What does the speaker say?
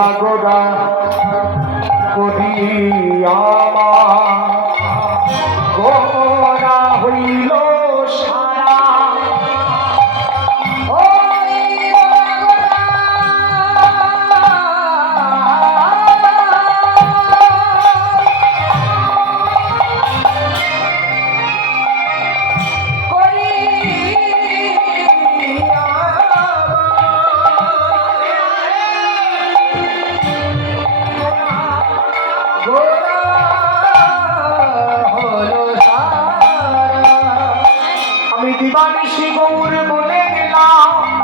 Goda আমি দিবানিশি গৌর বলে গেলাম।